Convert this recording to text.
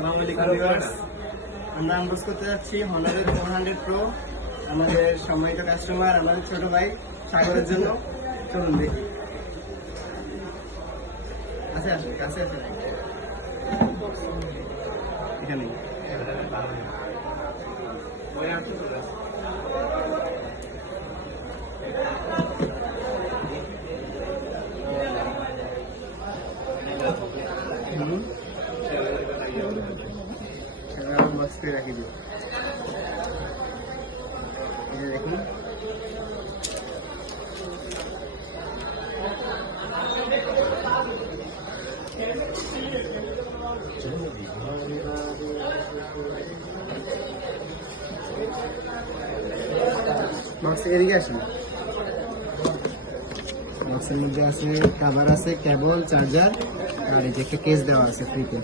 আমরা আনবক্স করতে যাচ্ছি Honor 400 Pro আমাদের সম্মানিত কাস্টমার আমাদের ছোট ভাই সাগরের জন্য। চলুন দেখি। কাছে আসুন, কাছে আসুন। এখানে বক্স করে রাখি দিই। দেখুন বক্স এদিকে আসুন। বক্সের মধ্যে আছে কভার, আছে কেবল, চার্জার আর এই যে একটা কেস দেওয়া আছে ফ্রিতে।